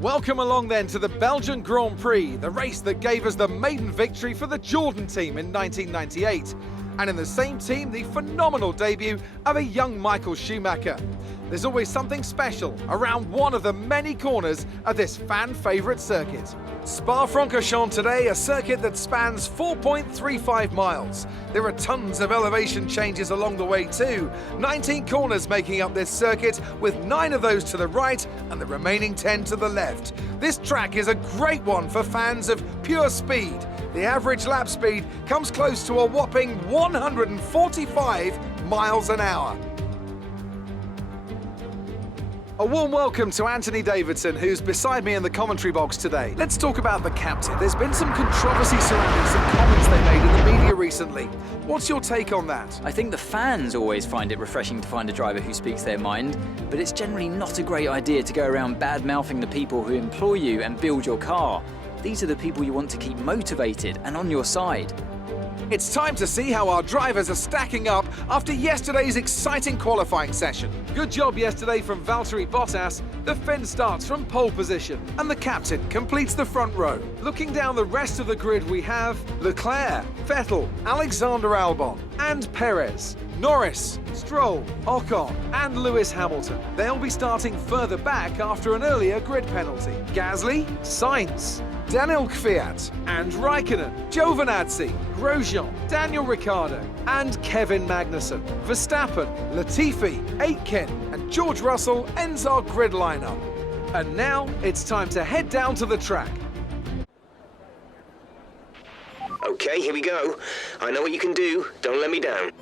Welcome along then to the Belgian Grand Prix, the race that gave us the maiden victory for the Jordan team in 1998. And in the same team, the phenomenal debut of a young Michael Schumacher. There's always something special around one of the many corners of this fan-favourite circuit. Spa-Francorchamps today, a circuit that spans 4.35 miles. There are tons of elevation changes along the way too. 19 corners making up this circuit, with 9 of those to the right and the remaining 10 to the left. This track is a great one for fans of pure speed. The average lap speed comes close to a whopping 145 miles an hour. A warm welcome to Anthony Davidson, who's beside me in the commentary box today. Let's talk about the captain. There's been some controversy surrounding some comments they made in the media recently. What's your take on that? I think the fans always find it refreshing to find a driver who speaks their mind, but it's generally not a great idea to go around bad-mouthing the people who employ you and build your car. These are the people you want to keep motivated and on your side. It's time to see how our drivers are stacking up after yesterday's exciting qualifying session. Good job yesterday from Valtteri Bottas. The Finn starts from pole position and the captain completes the front row. Looking down the rest of the grid, we have Leclerc, Vettel, Alexander Albon and Perez, Norris, Stroll, Ocon and Lewis Hamilton. They'll be starting further back after an earlier grid penalty. Gasly, Sainz, Daniel Kvyat and Raikkonen, Giovinazzi, Grosjean, Daniel Ricciardo and Kevin Magnussen. Verstappen, Latifi, Aitken and George Russell ends our grid lineup. And now it's time to head down to the track. Okay, here we go. I know what you can do. Don't let me down.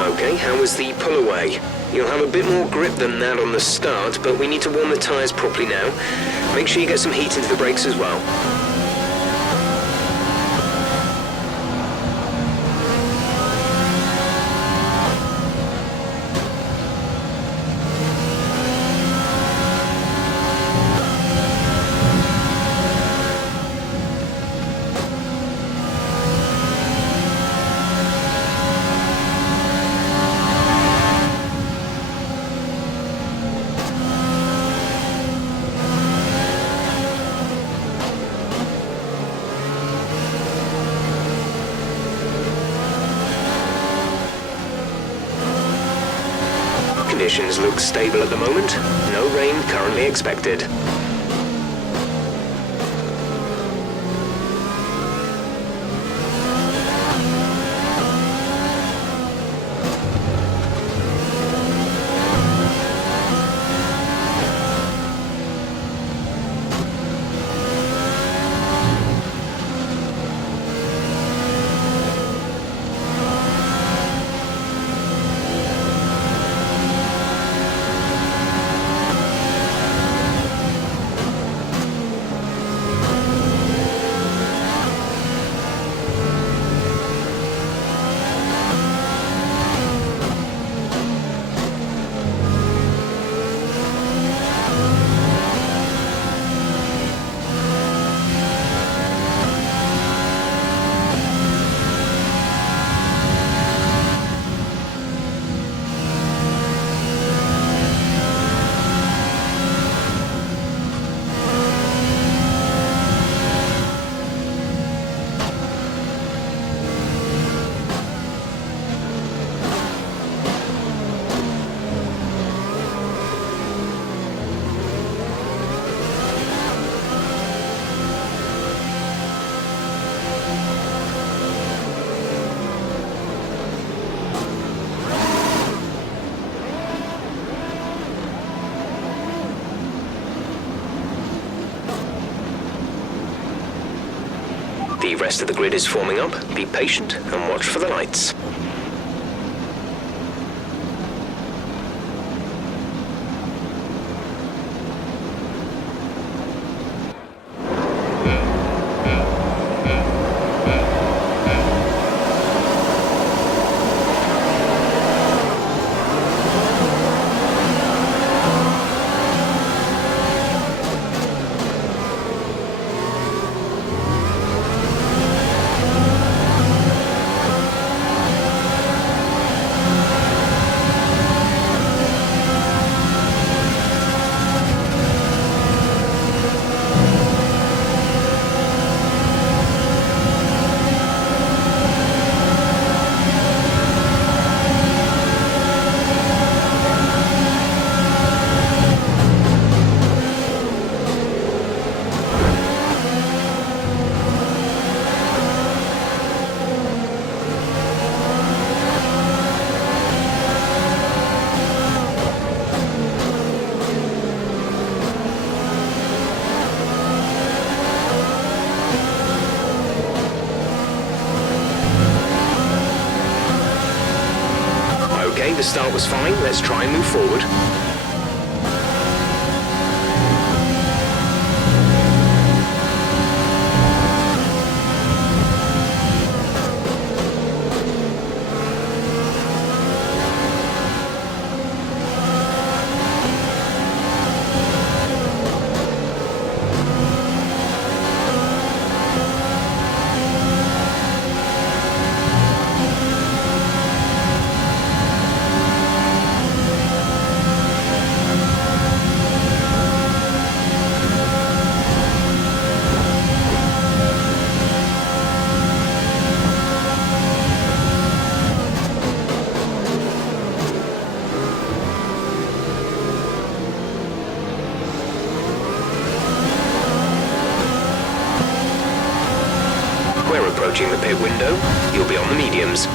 Okay, how was the pull away? You'll have a bit more grip than that on the start, but we need to warm the tyres properly now. Make sure you get some heat into the brakes as well. Conditions look stable at the moment. No rain currently expected. The rest of the grid is forming up. Be patient and watch for the lights. the start was fine. Let's try and move forward. We're approaching the pit window. You'll be on the mediums.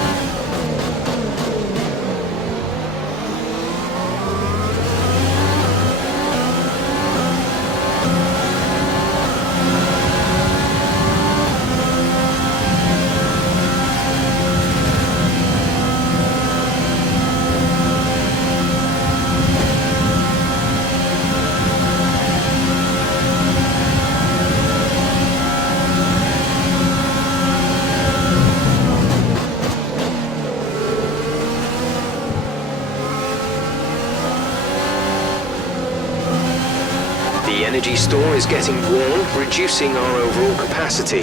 The energy store is getting worn, reducing our overall capacity.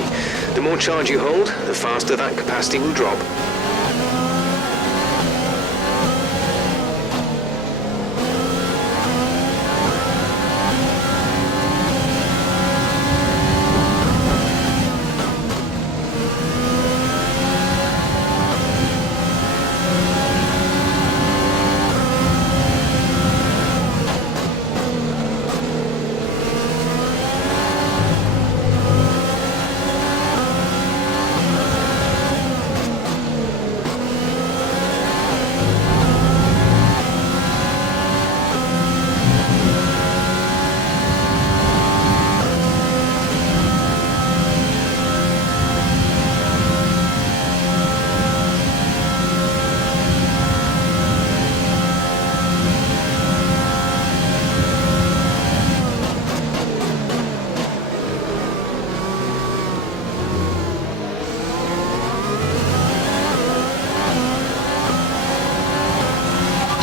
The more charge you hold, the faster that capacity will drop.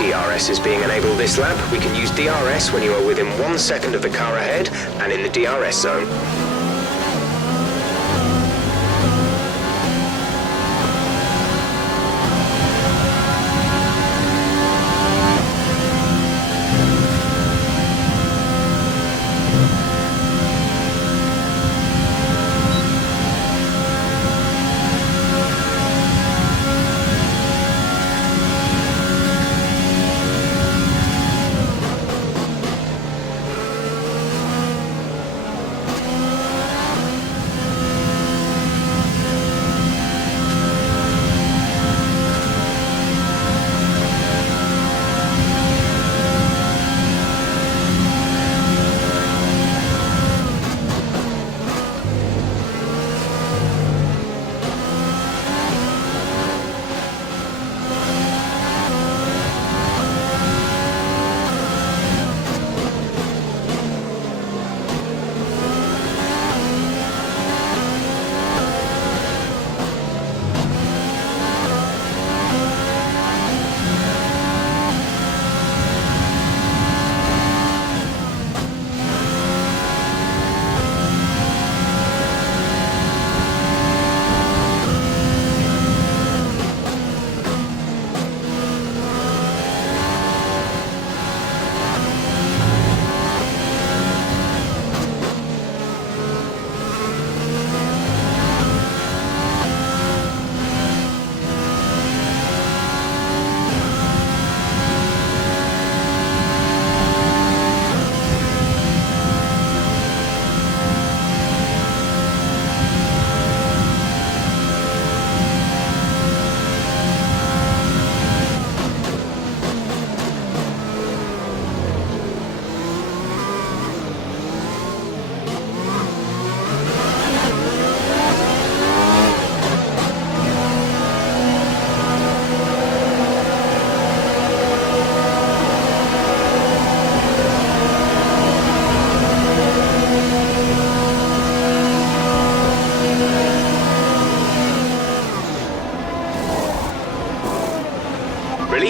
DRS is being enabled this lap. We can use DRS when you are within 1 second of the car ahead and in the DRS zone.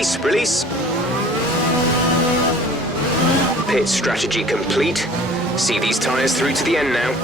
Release, release. Pit strategy complete. See these tyres through to the end now.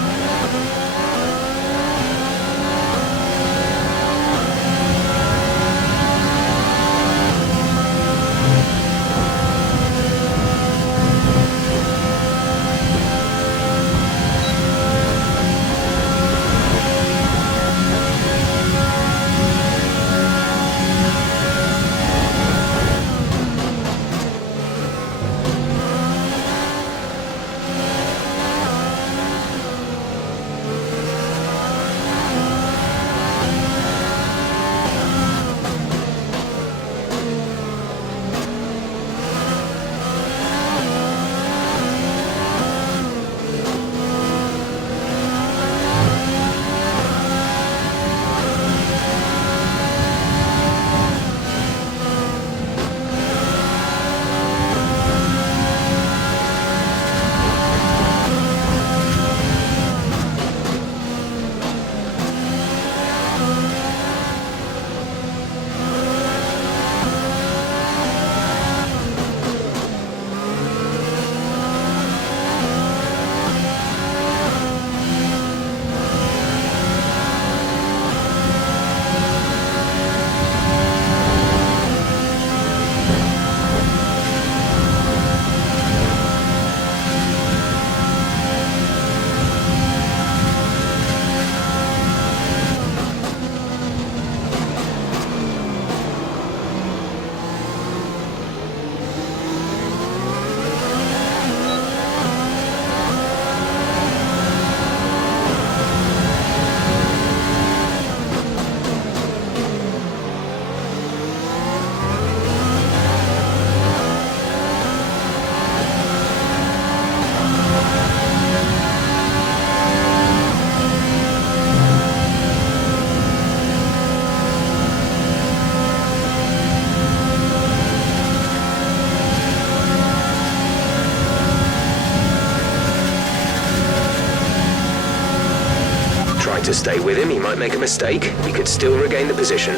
To stay with him, he might make a mistake. He could still regain the position.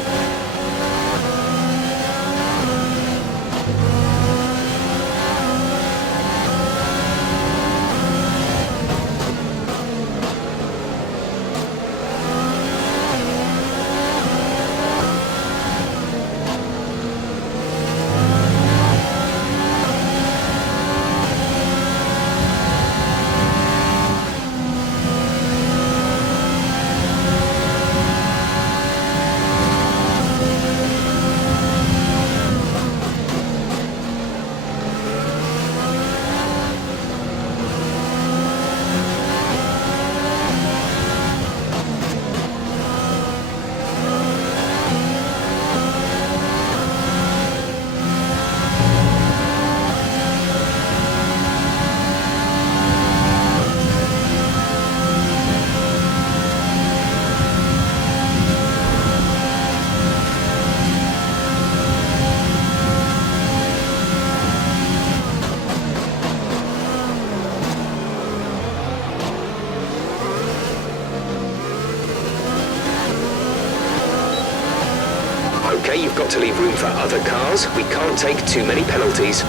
Okay, you've got to leave room for other cars. We can't take too many penalties.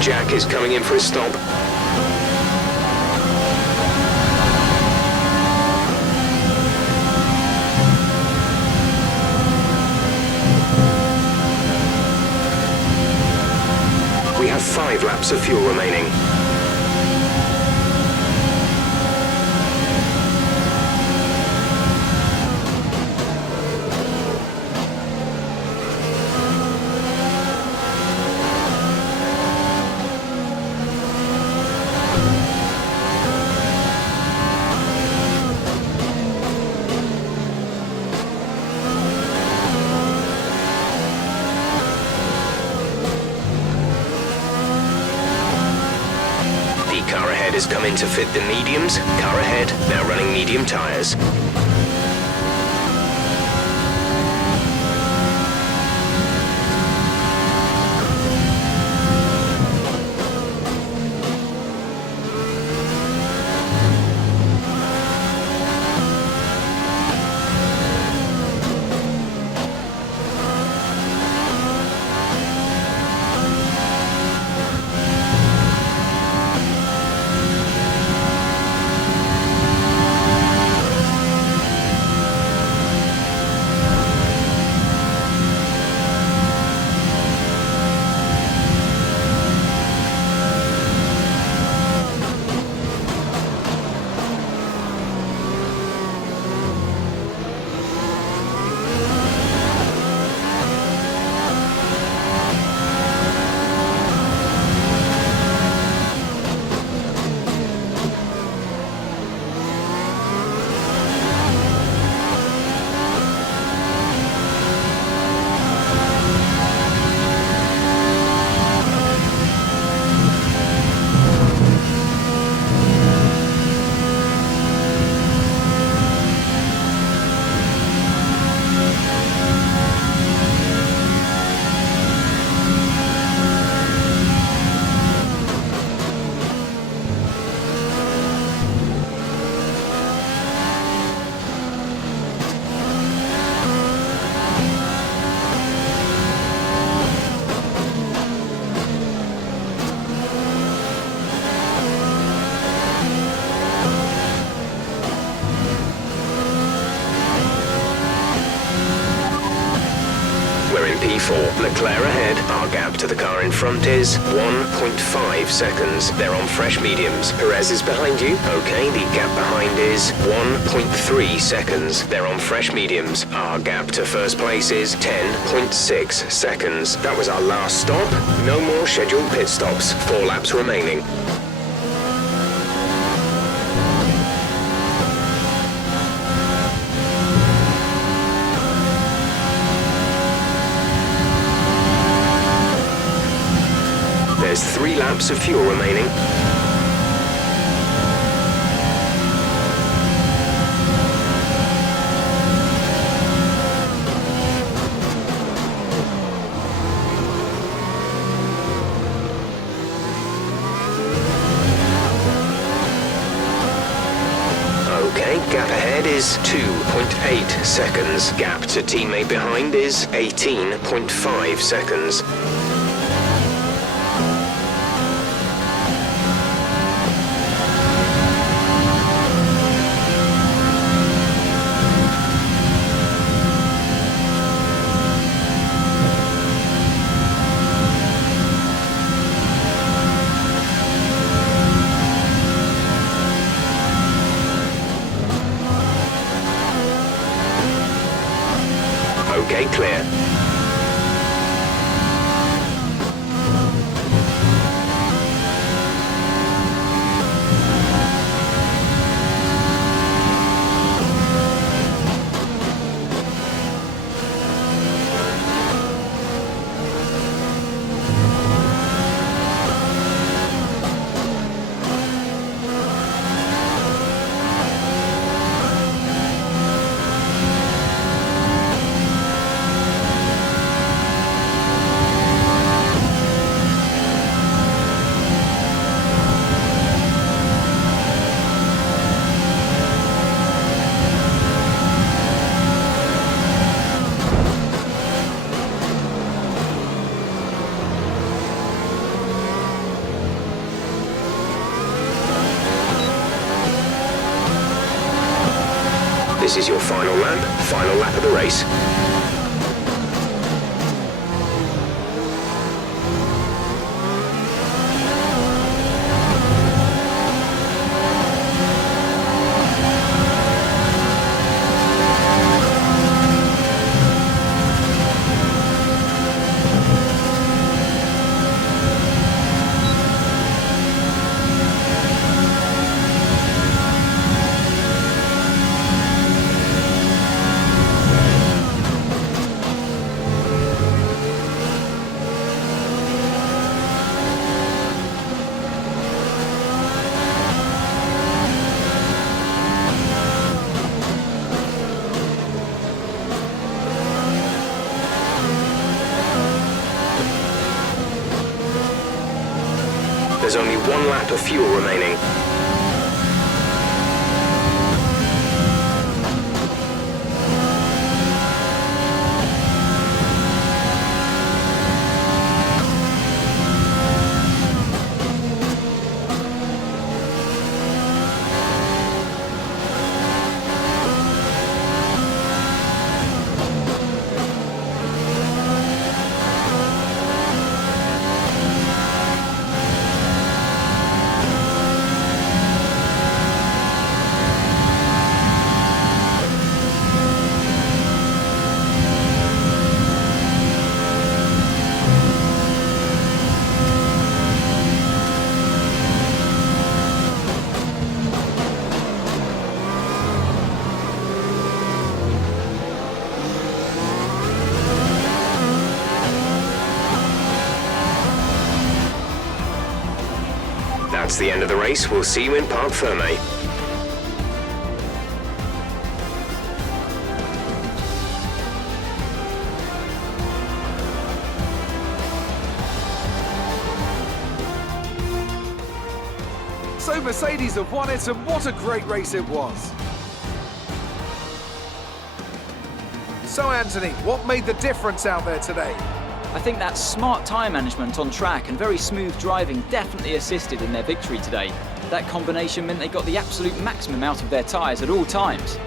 Jack is coming in for a stop. We have 5 laps of fuel remaining. Car ahead has come in to fit the mediums. Car ahead, now running medium tyres. Our gap to the car in front is 1.5 seconds. They're on fresh mediums. Perez is behind you. Okay, the gap behind is 1.3 seconds. They're on fresh mediums. Our gap to first place is 10.6 seconds. That was our last stop. No more scheduled pit stops. 4 laps remaining. There's 3 laps of fuel remaining. Okay, gap ahead is 2.8 seconds. Gap to teammate behind is 18.5 seconds. Okay, clear. This is your final lap of the race. There's only 1 lap of fuel remaining. That's the end of the race. We'll see you in Parc Fermé. So Mercedes have won it, and what a great race it was. So Anthony, what made the difference out there today? I think that smart tyre management on track and very smooth driving definitely assisted in their victory today. That combination meant they got the absolute maximum out of their tyres at all times.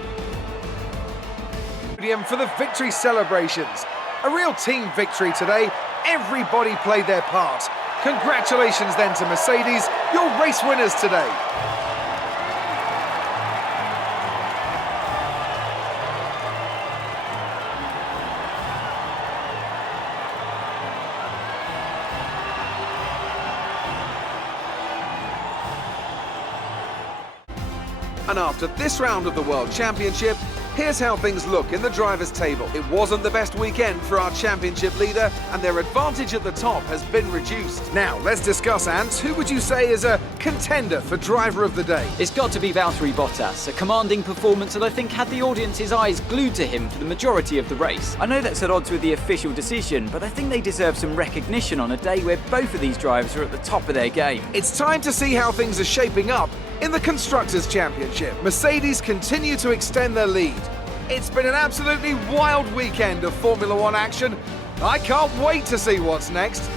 For the victory celebrations. A real team victory today, Everybody played their part. Congratulations then to Mercedes, your race winners today. And after this round of the World Championship, here's how things look in the drivers' table. It wasn't the best weekend for our championship leader, and their advantage at the top has been reduced. Now, let's discuss, Ants. Who would you say is a contender for driver of the day? It's got to be Valtteri Bottas, a commanding performance that I think had the audience's eyes glued to him for the majority of the race. I know that's at odds with the official decision, but I think they deserve some recognition on a day where both of these drivers are at the top of their game. It's time to see how things are shaping up in the Constructors' Championship. Mercedes continue to extend their lead. It's been an absolutely wild weekend of Formula One action. I can't wait to see what's next.